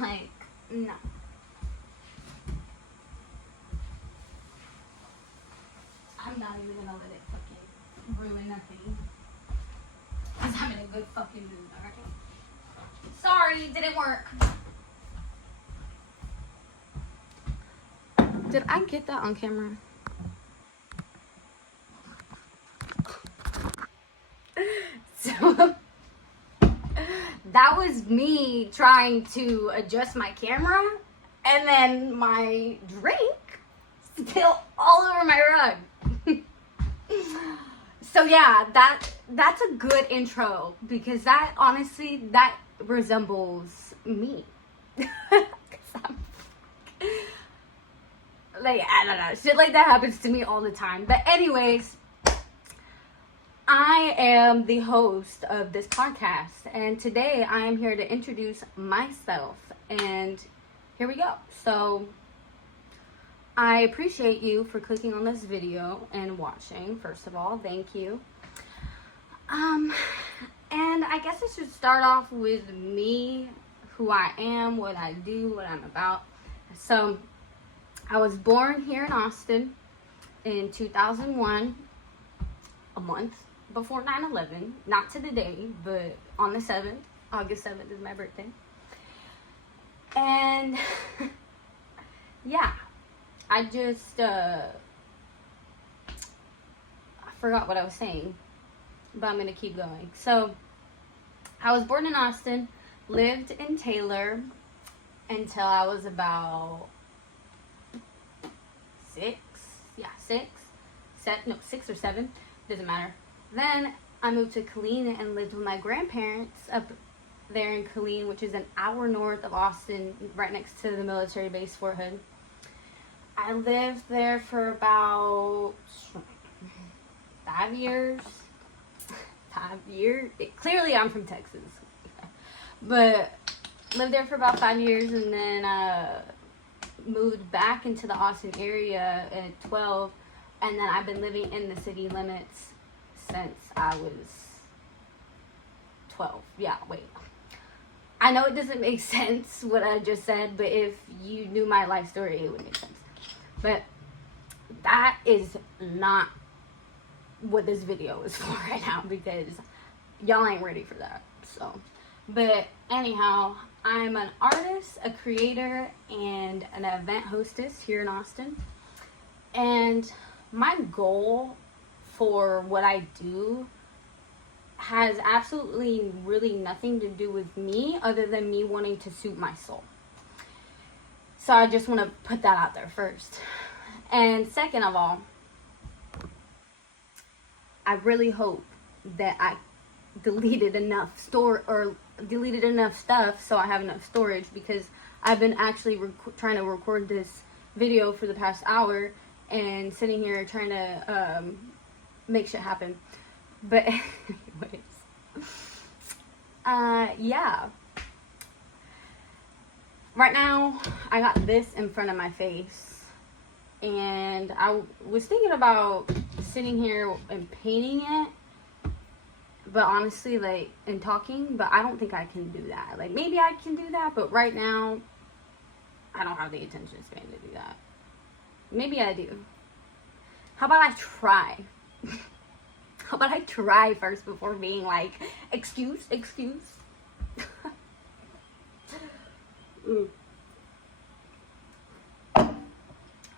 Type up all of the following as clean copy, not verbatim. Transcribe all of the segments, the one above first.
Like, no. I'm not even gonna let it fucking ruin nothing. Because I'm in a good fucking mood, alright? Sorry, didn't work. Did I get that on camera? So, that was me trying to adjust my camera, and then my drink spilled all over my rug. So yeah, that's a good intro, because that, honestly, that resembles me. Like, I don't know, shit like that happens to me all the time. But anyways, I am the host of this podcast, and today I am here to introduce myself, and here we go. So I appreciate you for clicking on this video and watching. First of all, thank you. And I guess I should start off with me, who I am, what I do, what I'm about. So I was born here in Austin in 2001, a month before 9/11, not to the day, but on the 7th, August 7th is my birthday. And yeah, I just, I forgot what I was saying, but I'm going to keep going. So I was born in Austin, lived in Taylor until I was about 6 or 7, doesn't matter. Then I moved to Killeen and lived with my grandparents up there in Killeen, which is an hour north of Austin, right next to the military base, Fort Hood. I lived there for about 5 years. 5 years? Clearly I'm from Texas. But lived there for about 5 years, and then moved back into the Austin area at 12, and then I've been living in the city limits since I was 12. Yeah, wait. I know it doesn't make sense what I just said, but if you knew my life story, it would make sense. But that is not what this video is for right now, because y'all ain't ready for that. So, but anyhow, I'm an artist, a creator, and an event hostess here in Austin. And my goal for what I do has absolutely really nothing to do with me, other than me wanting to suit my soul. So I just want to put that out there first. And second of all, I really hope that I deleted enough stuff so I have enough storage, because I've been actually trying to record this video for the past hour and sitting here trying to make shit happen. But anyways, yeah. Right now, I got this in front of my face, and I was thinking about sitting here and painting it, but honestly, like, and talking, but I don't think I can do that. Like, maybe I can do that, but right now, I don't have the attention span to do that. Maybe I do. How about I try? How about I try first before being like, excuse?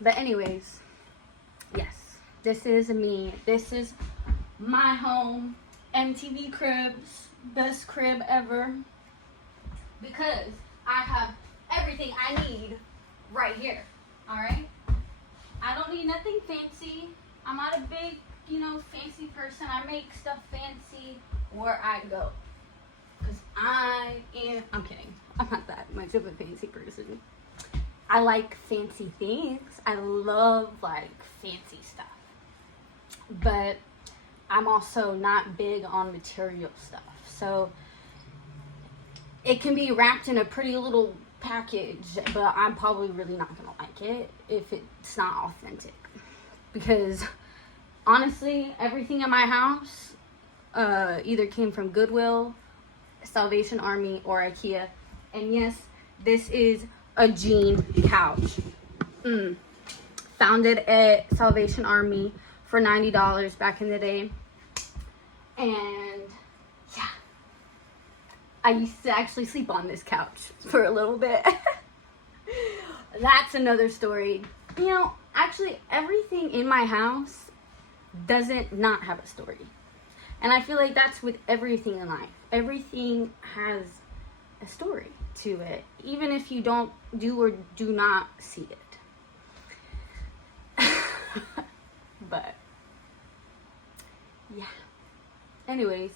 But anyways, yes, this is me. This is my home. MTV Cribs, best crib ever, because I have everything I need right here. Alright? I don't need nothing fancy. I'm not a big, fancy person. I make stuff fancy where I go. Because I'm kidding. I'm not that much of a fancy person. I like fancy things. I love, fancy stuff. But I'm also not big on material stuff. So it can be wrapped in a pretty little package, but I'm probably really not going to like it if it's not authentic. Because honestly, everything in my house either came from Goodwill, Salvation Army, or IKEA. And yes, This is a jean couch. Found it at Salvation Army for $90 back in the day. And yeah, I used to actually sleep on this couch for a little bit. That's another story. You know, actually everything in my house doesn't not have a story. And I feel like that's with everything in life. Everything has a story to it, even if you don't do or do not see it. But yeah. Anyways,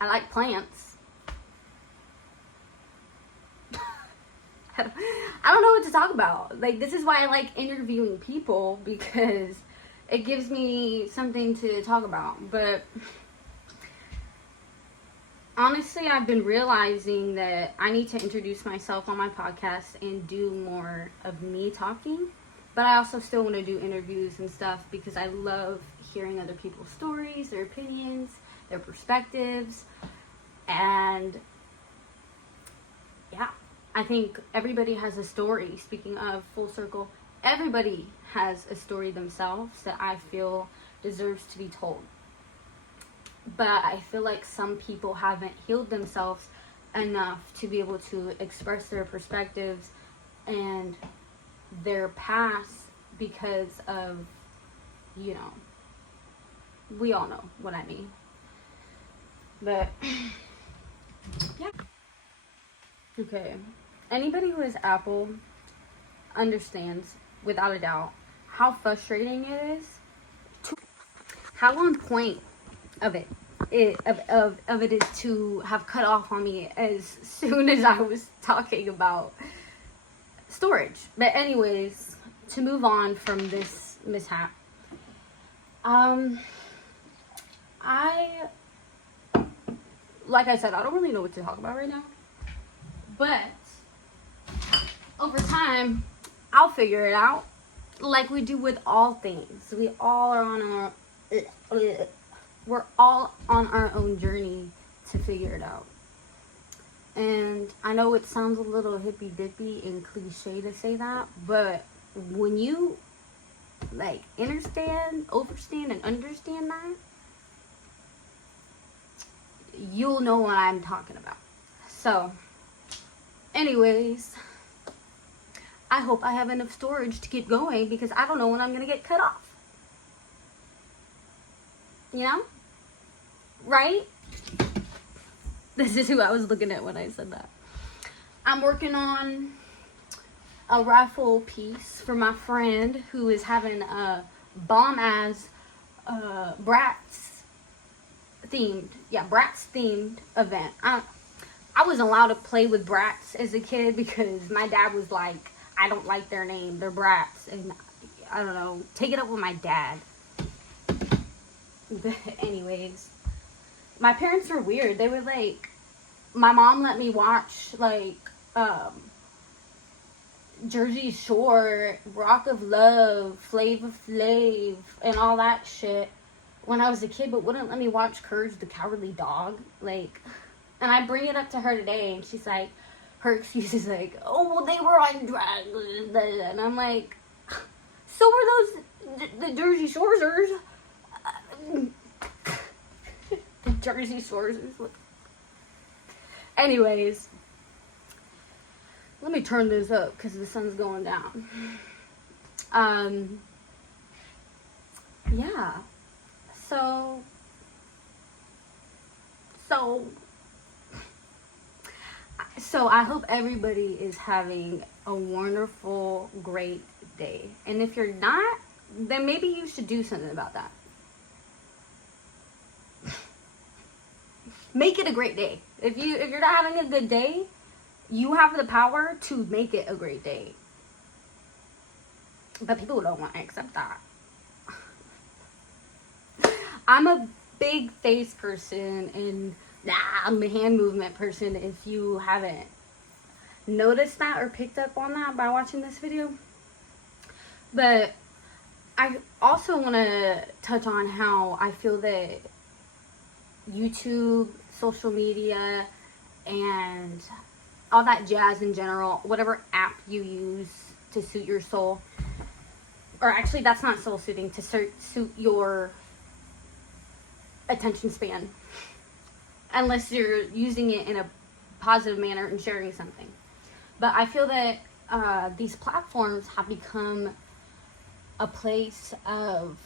I like plants. I don't know what to talk about. Like, this is why I like interviewing people, because it gives me something to talk about. But honestly, I've been realizing that I need to introduce myself on my podcast and do more of me talking. But I also still want to do interviews and stuff, because I love hearing other people's stories, their opinions, their perspectives. And yeah, I think everybody has a story. Speaking of full circle, everybody has a story themselves that I feel deserves to be told. But I feel like some people haven't healed themselves enough to be able to express their perspectives and their past, because of, you know, we all know what I mean. But yeah. Okay. Anybody who has Apple understands without a doubt how frustrating it is, how on point of it is to have cut off on me as soon as I was talking about storage. But anyways, to move on from this mishap, like I said, I don't really know what to talk about right now, but over time I'll figure it out, like we do with all things. We're all on our own journey to figure it out. And I know it sounds a little hippy dippy and cliche to say that, but when you like overstand and understand that, you'll know what I'm talking about. So anyways, I hope I have enough storage to keep going, because I don't know when I'm gonna get cut off. You know? Right? This is who I was looking at when I said that. I'm working on a raffle piece for my friend who is having a bomb ass Bratz themed event. I wasn't allowed to play with Bratz as a kid because my dad was like, I don't like their name, they're Bratz, and I don't know, take it up with my dad. But anyways, my parents were weird. They were like, my mom let me watch like Jersey Shore, Rock of Love, Flavor Flav, and all that shit when I was a kid, but wouldn't let me watch Courage the Cowardly Dog. Like, and I bring it up to her today, and she's like, her excuse is like, oh, well, they were on drugs. And I'm like, so were those, the Jersey Shorezers. The Jersey Shorezers. Anyways, let me turn this up because the sun's going down. Yeah. So I hope everybody is having a wonderful, great day. And if you're not, then maybe you should do something about that. Make it a great day. If you're not having a good day, you have the power to make it a great day. But people don't want to accept that. I'm a big face person, and I'm a hand movement person, if you haven't noticed that or picked up on that by watching this video. But I also want to touch on how I feel that YouTube, social media, and all that jazz in general, whatever app you use to suit your soul, or actually that's not soul suiting, to suit your attention span, unless you're using it in a positive manner and sharing something. But I feel that these platforms have become a place of,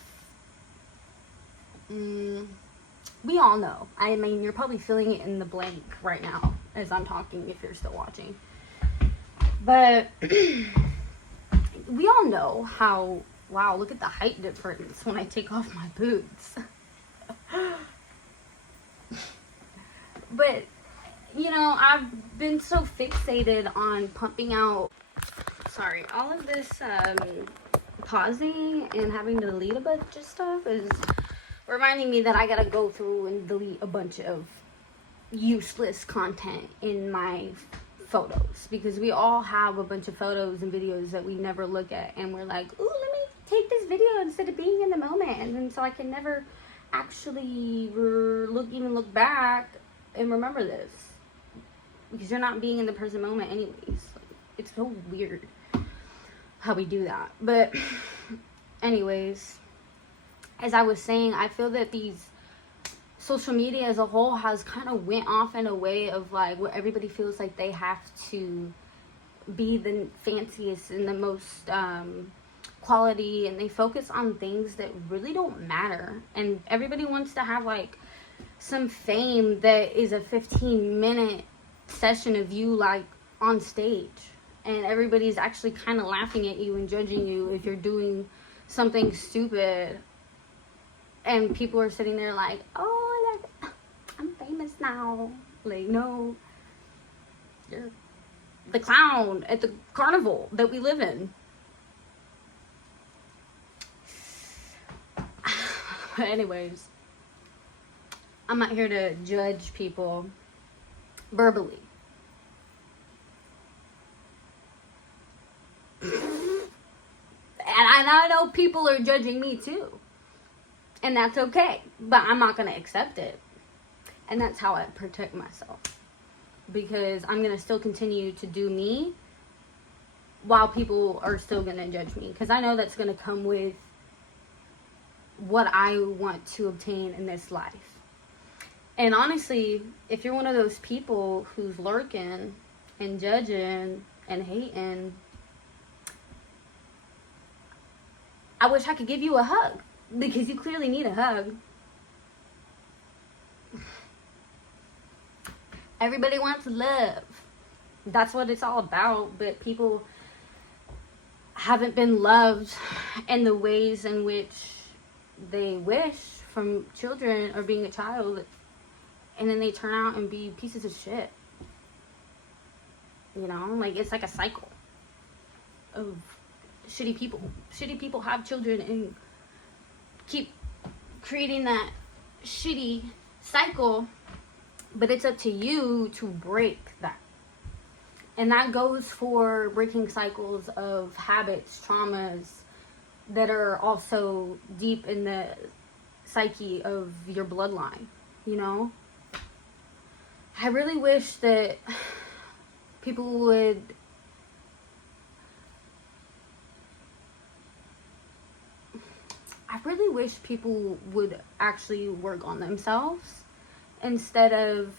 we all know. I mean, you're probably feeling it in the blank right now as I'm talking, if you're still watching. But we all know how, wow, look at the height difference when I take off my boots. But, you know, I've been so fixated on pumping out, sorry, all of this pausing and having to delete a bunch of stuff is reminding me that I gotta go through and delete a bunch of useless content in my photos, because we all have a bunch of photos and videos that we never look at, and we're like, ooh, let me take this video instead of being in the moment, and then so I can never actually even look back and remember this, because you're not being in the present moment anyways. It's so weird how we do that. But anyways, as I was saying, I feel that these social media as a whole has kind of went off in a way of like where everybody feels like they have to be the fanciest and the most quality, and they focus on things that really don't matter, and everybody wants to have like some fame that is a 15-minute session of you like on stage, and everybody's actually kind of laughing at you and judging you if you're doing something stupid, and people are sitting there like, oh, look, I'm famous now. Like, no, you're the clown at the carnival that we live in. But anyways, I'm not here to judge people verbally. And I know people are judging me too. And that's okay. But I'm not going to accept it. And that's how I protect myself. Because I'm going to still continue to do me while people are still going to judge me. Because I know that's going to come with what I want to obtain in this life. And honestly, if you're one of those people who's lurking and judging and hating, I wish I could give you a hug, because you clearly need a hug. Everybody wants love. That's what it's all about. But people haven't been loved in the ways in which they wish from children or being a child. And then they turn out and be pieces of shit. You know, like it's like a cycle of shitty people. Shitty people have children and keep creating that shitty cycle, but it's up to you to break that. And that goes for breaking cycles of habits, traumas that are also deep in the psyche of your bloodline, you know? I really wish that people would actually work on themselves instead of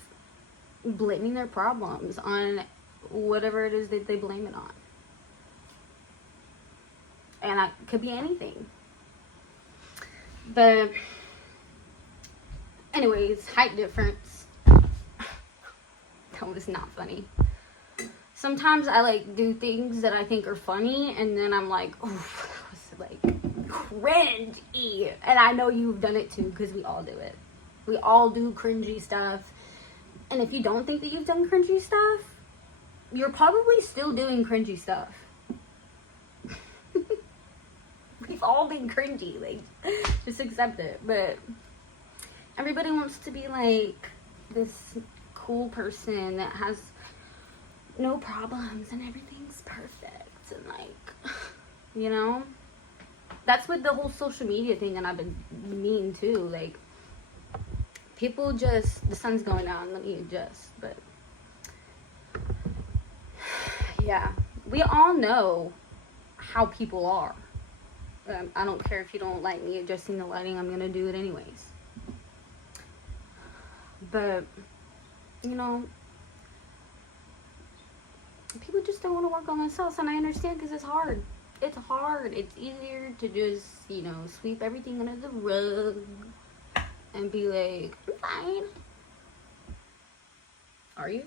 blaming their problems on whatever it is that they blame it on. And it could be anything. But anyways, height difference. That was not funny. Sometimes I like do things that I think are funny, and then I'm like, oh, that was like cringy. And I know you've done it too, because we all do it. We all do cringy stuff. And if you don't think that you've done cringy stuff, you're probably still doing cringy stuff. We've all been cringy, like, just accept it. But everybody wants to be like this cool person that has no problems and everything's perfect, and like, you know, that's what the whole social media thing that I've been mean too. Like, people just, the sun's going down, let me adjust, but yeah, we all know how people are. I don't care if you don't like me adjusting the lighting, I'm gonna do it anyways. But, you know, people just don't want to work on themselves, and I understand because it's hard. It's hard. It's easier to just, you know, sweep everything under the rug and be like, I'm fine. Are you?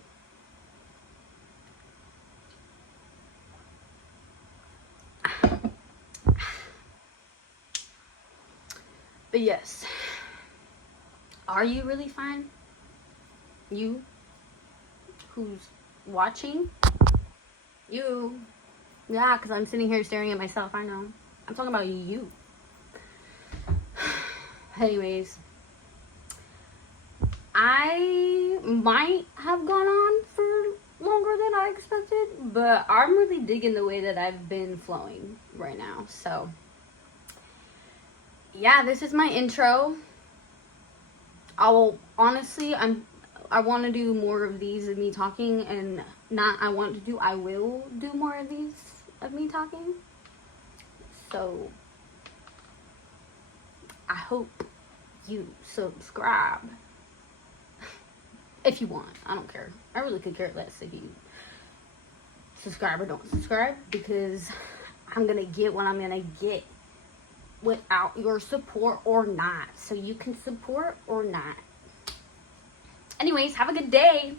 But yes, are you really fine? You who's watching? You. Yeah, because I'm sitting here staring at myself. I know. I'm talking about you. Anyways, I might have gone on for longer than I expected, but I'm really digging the way that I've been flowing right now. So, yeah, this is my intro. I will honestly, I want to do more of these of me talking, and I will do more of these of me talking. So I hope you subscribe if you want. I don't care. I really could care less if you subscribe or don't subscribe, because I'm gonna get what I'm gonna get without your support or not. So you can support or not. Anyways, have a good day.